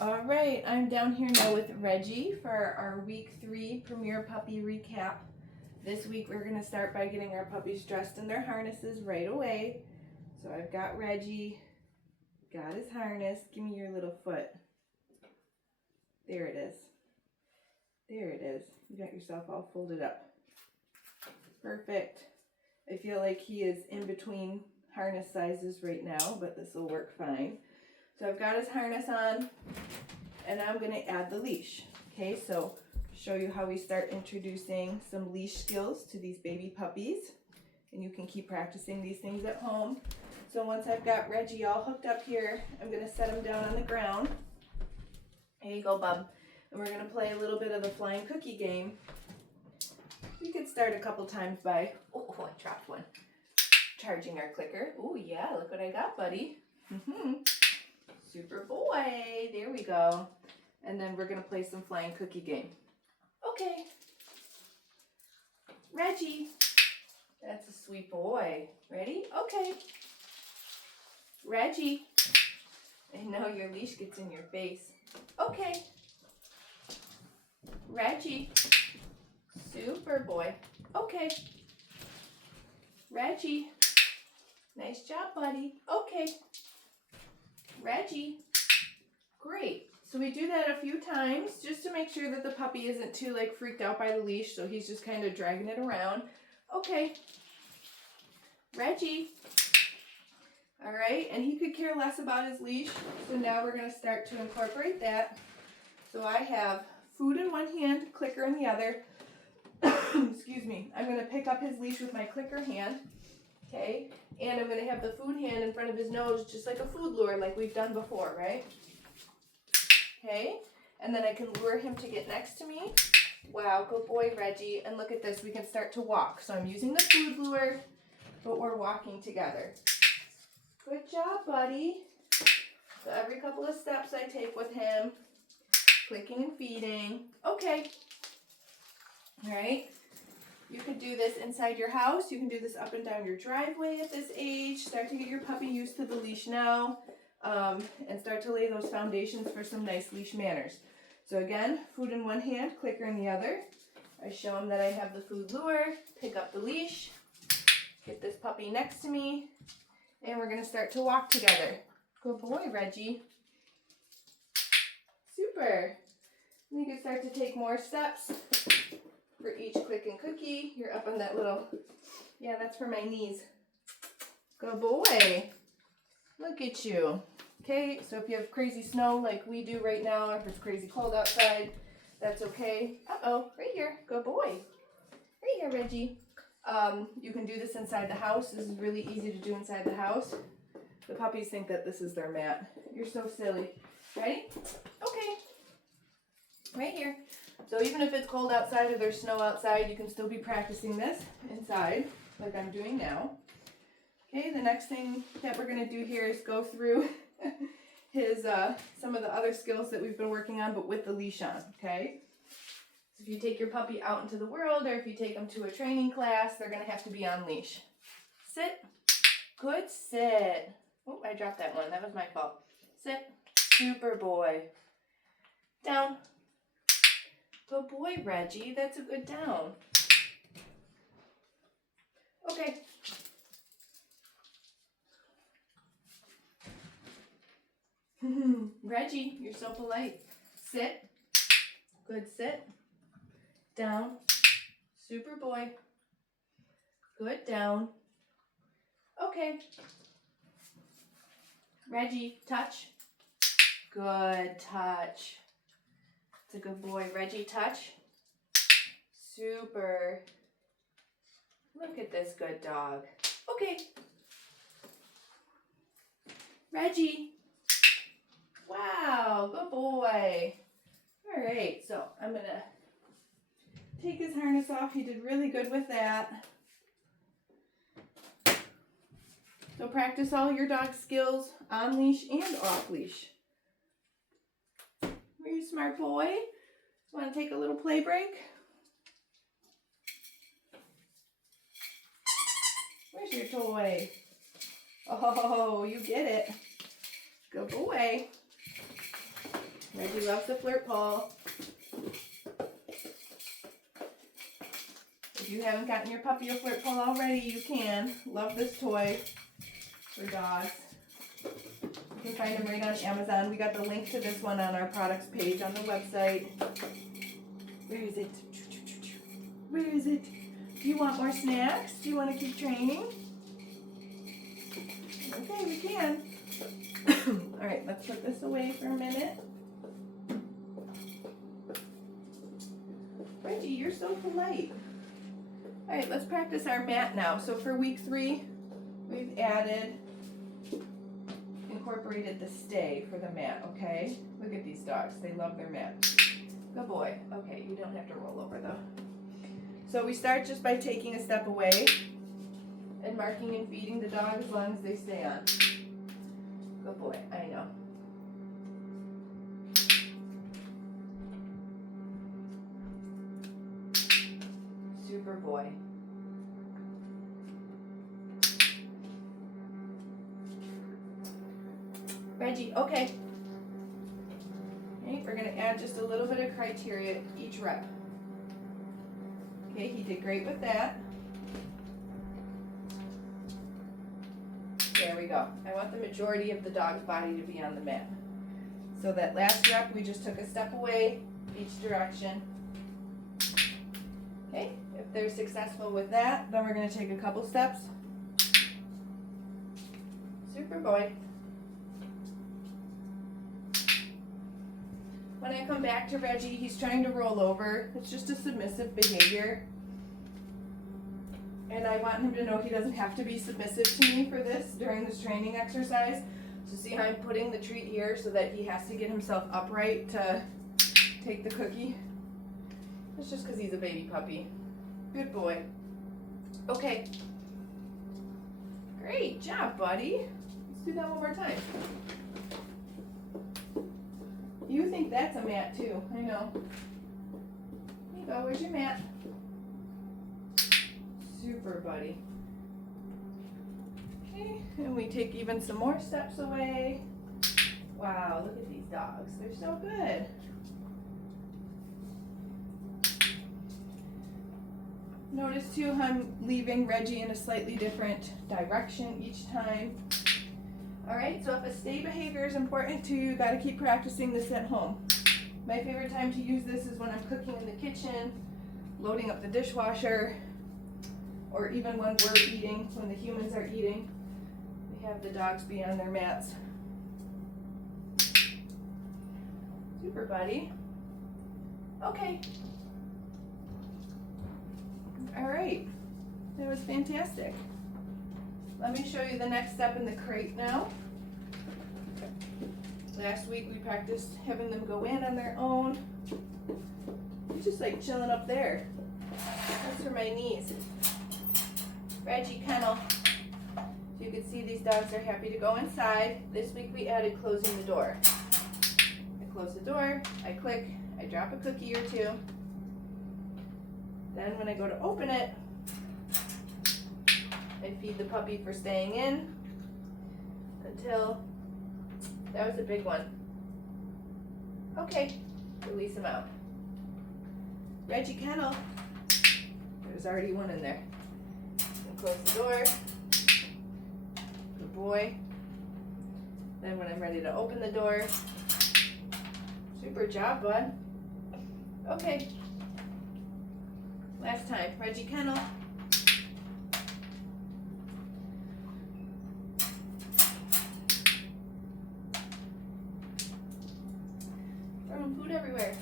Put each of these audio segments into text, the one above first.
All right, I'm down here now with Reggie for our week 3 Premier Puppy recap. This week we're going to start by getting our puppies dressed in their harnesses right away. So I've got Reggie, got his harness. Give me your little foot. There it is. There it is. You got yourself all folded up. Perfect. I feel like he is in between harness sizes right now, but this will work fine. So I've got his harness on, and I'm going to add the leash. Okay, so show you how we start introducing some leash skills to these baby puppies. And you can keep practicing these things at home. So once I've got Reggie all hooked up here, I'm going to set him down on the ground. There you go, bub. And we're going to play a little bit of the flying cookie game. We could start a couple times by, oh, I dropped one. Charging our clicker. Oh yeah, look what I got, buddy. Super boy. There we go. And then we're going to play some flying cookie game. Okay. Reggie. That's a sweet boy. Ready? Okay. Reggie. I know your leash gets in your face. Okay. Reggie. Super boy. Okay. Reggie. Nice job, buddy. Okay. Reggie. Great. So we do that a few times just to make sure that the puppy isn't too freaked out by the leash, so he's just kind of dragging it around. Okay. Reggie. All right, and he could care less about his leash, so now we're going to start to incorporate that. So I have food in one hand, clicker in the other. Excuse me. I'm going to pick up his leash with my clicker hand. Okay, and I'm going to have the food hand in front of his nose, just like a food lure, like we've done before, right? Okay, and then I can lure him to get next to me. Wow, good boy, Reggie. And look at this, we can start to walk. So I'm using the food lure, but we're walking together. Good job, buddy. So every couple of steps I take with him, clicking and feeding. Okay. All right. You could do this inside your house. You can do this up and down your driveway at this age. Start to get your puppy used to the leash now, and start to lay those foundations for some nice leash manners. So again, food in one hand, clicker in the other. I show him that I have the food lure, pick up the leash, get this puppy next to me, and we're going to start to walk together. Good boy, Reggie. Super. And you can start to take more steps. For each click and cookie, you're up on that little, yeah, that's for my knees. Good boy. Look at you. Okay, so if you have crazy snow like we do right now, or if it's crazy cold outside, that's okay. Uh-oh, right here. Good boy. Right here, Reggie. You can do this inside the house. This is really easy to do inside the house. The puppies think that this is their mat. You're so silly. Ready? Okay. Right here. So even if it's cold outside or there's snow outside, you can still be practicing this inside, like I'm doing now. Okay, the next thing that we're going to do here is go through his some of the other skills that we've been working on, but with the leash on, okay? So if you take your puppy out into the world, or if you take them to a training class, they're going to have to be on leash. Sit. Good sit. Oh, I dropped that one. That was my fault. Sit. Super boy. Down. Good boy, Reggie. That's a good down. Okay. Reggie, you're so polite. Sit. Good sit. Down. Super boy. Good down. Okay. Reggie, touch. Good touch. It's a good boy. Reggie, touch. Super. Look at this good dog. Okay. Reggie. Wow, good boy. All right, so I'm going to take his harness off. He did really good with that. So practice all your dog skills on leash and off leash. Are you a smart boy? Want to take a little play break? Where's your toy? Oh, you get it. Good boy. Reggie loves the flirt pole. If you haven't gotten your puppy a flirt pole already, you can. Love this toy for dogs. You can find them right on Amazon. We got the link to this one on our products page on the website. Where is it? Where is it? Do you want more snacks? Do you want to keep training? Okay, we can. All right, let's put this away for a minute. Reggie, you're so polite. All right, let's practice our mat now. So for week 3, we've incorporated the stay for the mat, okay? Look at these dogs. They love their mat. Good boy. Okay, you don't have to roll over though. So we start just by taking a step away and marking and feeding the dog as long as they stay on. Good boy, I know. Super boy. Reggie, okay. Okay, we're gonna add just a little bit of criteria each rep. Okay, he did great with that. There we go. I want the majority of the dog's body to be on the mat. So that last rep, we just took a step away each direction. Okay, if they're successful with that, then we're going to take a couple steps. Super boy. When I come back to Reggie, he's trying to roll over. It's just a submissive behavior. And I want him to know he doesn't have to be submissive to me for this during this training exercise. So see how I'm putting the treat here so that he has to get himself upright to take the cookie? It's just because he's a baby puppy. Good boy. Okay. Great job, buddy. Let's do that one more time. You think that's a mat too, I know. Here you go, where's your mat? Super, buddy. Okay, and we take even some more steps away. Wow, look at these dogs. They're so good. Notice too how I'm leaving Reggie in a slightly different direction each time. All right, so if a stay behavior is important to you, you gotta keep practicing this at home. My favorite time to use this is when I'm cooking in the kitchen, loading up the dishwasher, or even when we're eating, when the humans are eating. We have the dogs be on their mats. Super, buddy. Okay. All right, that was fantastic. Let me show you the next step in the crate now. Last week we practiced having them go in on their own. He's just like chilling up there. That's for my knees. Reggie kennel. So you can see these dogs are happy to go inside. This week we added closing the door. I close the door, I click, I drop a cookie or two. Then when I go to open it, I feed the puppy for staying in until, that was a big one. Okay, release him out. Reggie kennel. There's already one in there. And close the door. Good boy. Then when I'm ready to open the door, super job, bud. Okay. Last time, Reggie kennel. Throwing food everywhere.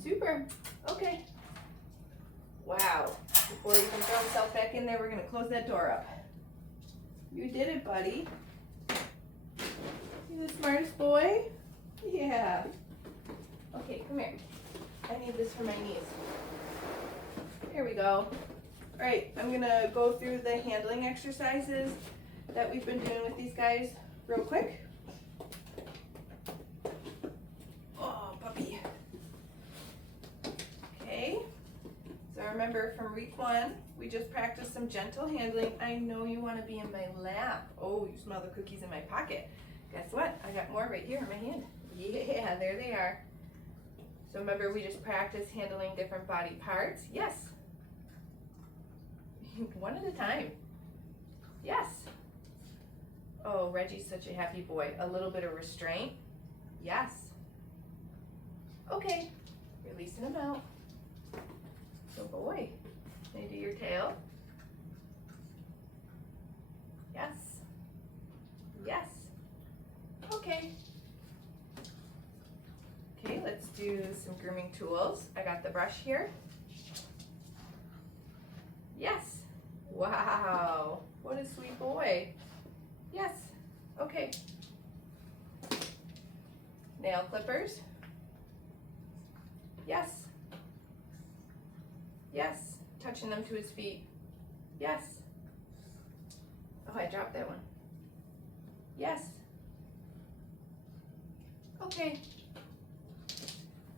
Super. Okay. Wow. Before he can throw himself back in there, we're going to close that door up. You did it, buddy. You the smartest boy? Yeah. Okay, come here. I need this for my knees. Here we go. All right, I'm going to go through the handling exercises that we've been doing with these guys real quick. Oh, puppy. Okay, so remember from week 1, we just practiced some gentle handling. I know you want to be in my lap. Oh, you smell the cookies in my pocket. Guess what? I got more right here in my hand. Yeah, there they are. So remember, we just practiced handling different body parts. Yes. One at a time. Yes. Oh, Reggie's such a happy boy. A little bit of restraint. Yes. Okay. Releasing him out. Good boy. Can you do your tail? Yes. Yes. Okay. Okay, let's do some grooming tools. I got the brush here. Yes. Wow. What a sweet boy. Yes. Okay. Nail clippers. Yes. Yes. Touching them to his feet. Yes. Oh, I dropped that one. Yes. Okay.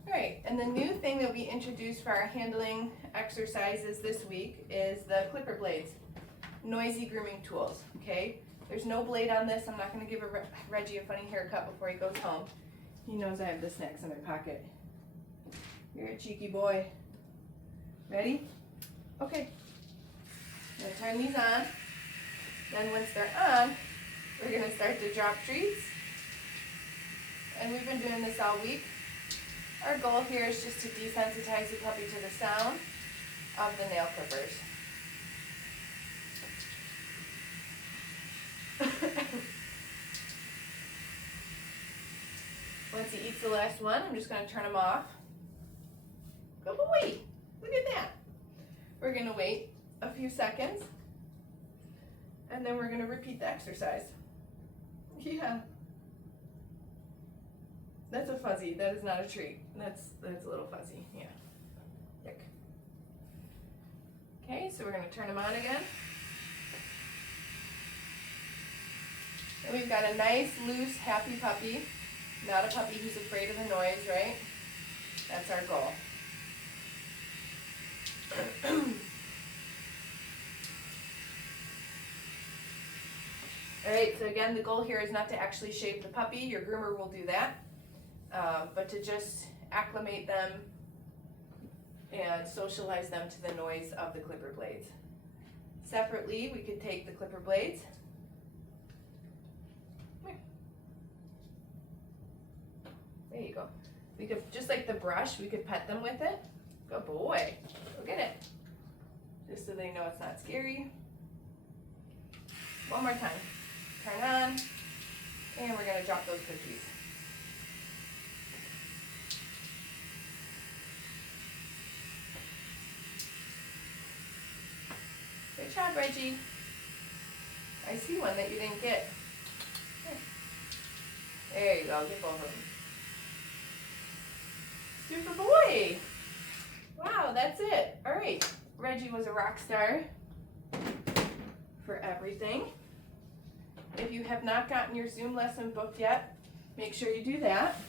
All right, and the new thing that we introduced for our handling exercises this week is the clipper blades, noisy grooming tools, okay? There's no blade on this. I'm not gonna give Reggie a funny haircut before he goes home. He knows I have the snacks in my pocket. You're a cheeky boy. Ready? Okay. I'm gonna turn these on. Then once they're on, we're gonna start to drop treats. And we've been doing this all week. Our goal here is just to desensitize the puppy to the sound of the nail clippers. Once he eats the last one, I'm just going to turn him off. Good boy! Look at that. We're going to wait a few seconds, and then we're going to repeat the exercise. Yeah. That's a fuzzy. That is not a treat. That's a little fuzzy. Yeah. Yuck. Okay, so we're going to turn him on again. And we've got a nice, loose, happy puppy. Not a puppy who's afraid of the noise, right? That's our goal. All right, so again, the goal here is not to actually shave the puppy. Your groomer will do that. But to just acclimate them and socialize them to the noise of the clipper blades. Separately, we could take the clipper blades. There you go. We could, just like the brush, we could pet them with it. Good boy. Go get it. Just so they know it's not scary. One more time. Turn on. And we're going to drop those cookies. Good job, Reggie. I see one that you didn't get. Here. There you go. Get both of them. Super boy. Wow, that's it. All right. Reggie was a rock star for everything. If you have not gotten your Zoom lesson booked yet, make sure you do that.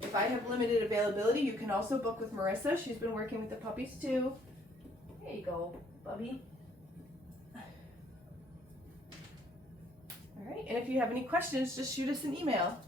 If I have limited availability, you can also book with Marissa. She's been working with the puppies too. There you go, Bubby. All right, and if you have any questions, just shoot us an email.